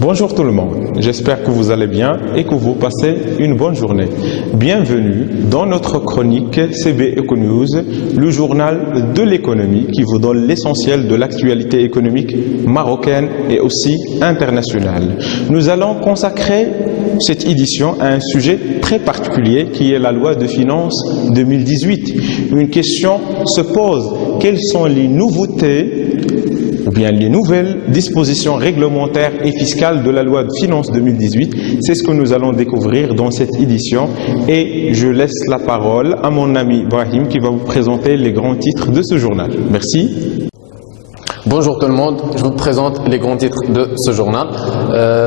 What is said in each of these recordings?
Bonjour tout le monde, j'espère que vous allez bien et que vous passez une bonne journée. Bienvenue dans notre chronique CB Econews, le journal de l'économie qui vous donne l'essentiel de l'actualité économique marocaine et aussi internationale. Nous allons consacrer cette édition à un sujet très particulier qui est la loi de finances 2018. Une question se pose, quelles sont les nouveautés ou bien les nouvelles dispositions réglementaires et fiscales de la loi de finances 2018. C'est ce que nous allons découvrir dans cette édition et je laisse la parole à mon ami Brahim qui va vous présenter les grands titres de ce journal. Merci. Bonjour tout le monde, je vous présente les grands titres de ce journal.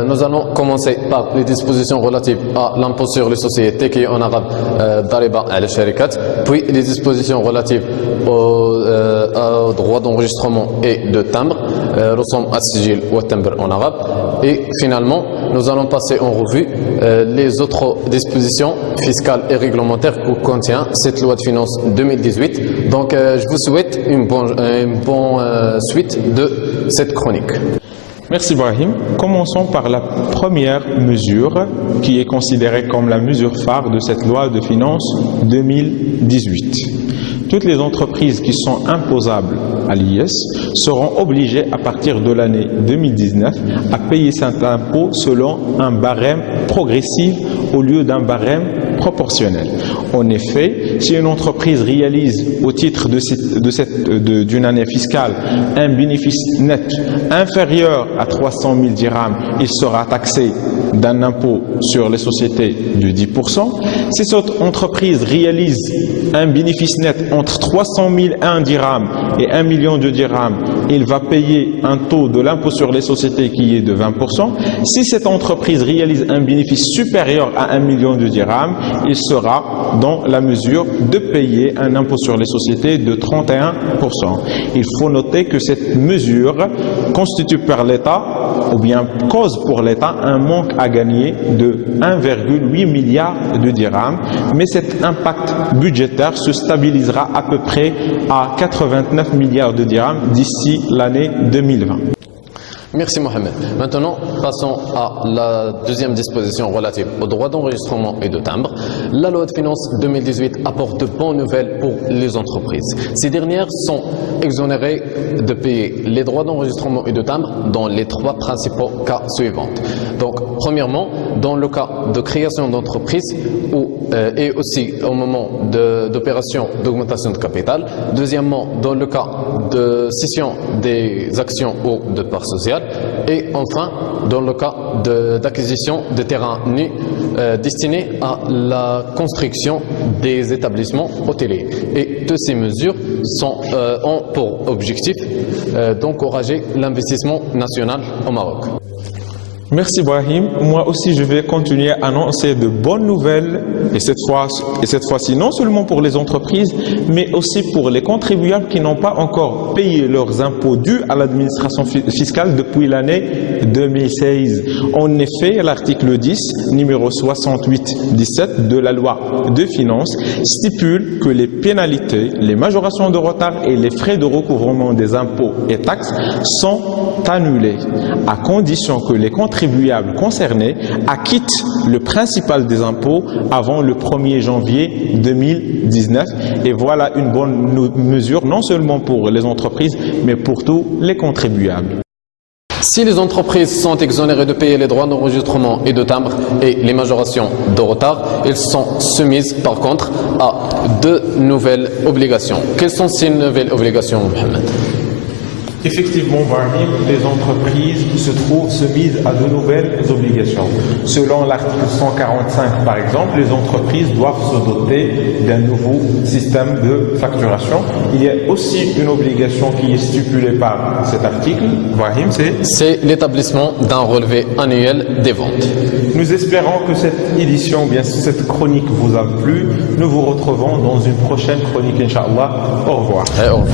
Nous allons commencer par les dispositions relatives à l'impôt sur les sociétés qui est en arabe Dariba al-Sharikat, puis les dispositions relatives au droit d'enregistrement et de timbre, Rusum as-Sijil wa Timbre en arabe, et finalement nous allons passer en revue les autres dispositions fiscales et réglementaires que contient cette loi de finances 2018. Donc je vous souhaite une bonne suite de cette chronique. Merci Brahim. Commençons par la première mesure qui est considérée comme la mesure phare de cette loi de finances 2018. Toutes les entreprises qui sont imposables à l'IS seront obligées à partir de l'année 2019 à payer cet impôt selon un barème progressif au lieu d'un barème proportionnel. En effet, si une entreprise réalise au titre d'une année fiscale un bénéfice net inférieur à 300 000 dirhams, il sera taxé d'un impôt sur les sociétés de 10%. Si cette entreprise réalise un bénéfice net entre 300 001 dirhams et 1 million de dirhams, il va payer un taux de l'impôt sur les sociétés qui est de 20%. Si cette entreprise réalise un bénéfice supérieur à 1 million de dirhams, il sera dans la mesure de payer un impôt sur les sociétés de 31%. Il faut noter que cette mesure constitue par l'État, ou bien cause pour l'État, un manque à gagner de 1,8 milliard de dirhams, mais cet impact budgétaire se stabilisera à peu près à 89 milliards de dirhams d'ici l'année 2020. Merci Mohamed. Maintenant, passons à la deuxième disposition relative au droit d'enregistrement et de timbre. La loi de finances 2018 apporte de bonnes nouvelles pour les entreprises. Ces dernières sont exonérées de payer les droits d'enregistrement et de timbre dans les trois principaux cas suivants. Donc, premièrement, dans le cas de création d'entreprise et aussi au moment d'opération d'augmentation de capital. Deuxièmement, dans le cas de cession des actions ou de parts sociales. Et enfin, dans le cas d'acquisition de terrains nus destinés à la construction des établissements hôteliers. Et toutes ces mesures ont pour objectif d'encourager l'investissement national au Maroc. Merci Brahim. Moi aussi je vais continuer à annoncer de bonnes nouvelles et cette fois-ci non seulement pour les entreprises mais aussi pour les contribuables qui n'ont pas encore payé leurs impôts dus à l'administration fiscale depuis l'année 2016. En effet, l'article 10, numéro 68-17 de la loi de finances stipule que les pénalités, les majorations de retard et les frais de recouvrement des impôts et taxes sont annulés à condition que les contribuables concernés acquittent le principal des impôts avant le 1er janvier 2019. Et voilà une bonne mesure non seulement pour les entreprises mais pour tous les contribuables. Si les entreprises sont exonérées de payer les droits d'enregistrement et de timbre et les majorations de retard, elles sont soumises par contre à deux nouvelles obligations. Quelles sont ces nouvelles obligations, Mohamed ? Effectivement, Brahim, les entreprises se trouvent soumises à de nouvelles obligations. Selon l'article 145, par exemple, les entreprises doivent se doter d'un nouveau système de facturation. Il y a aussi une obligation qui est stipulée par cet article. Brahim, c'est l'établissement d'un relevé annuel des ventes. Nous espérons que cette édition, bien cette chronique vous a plu. Nous vous retrouvons dans une prochaine chronique, Inch'Allah. Au revoir. Au revoir.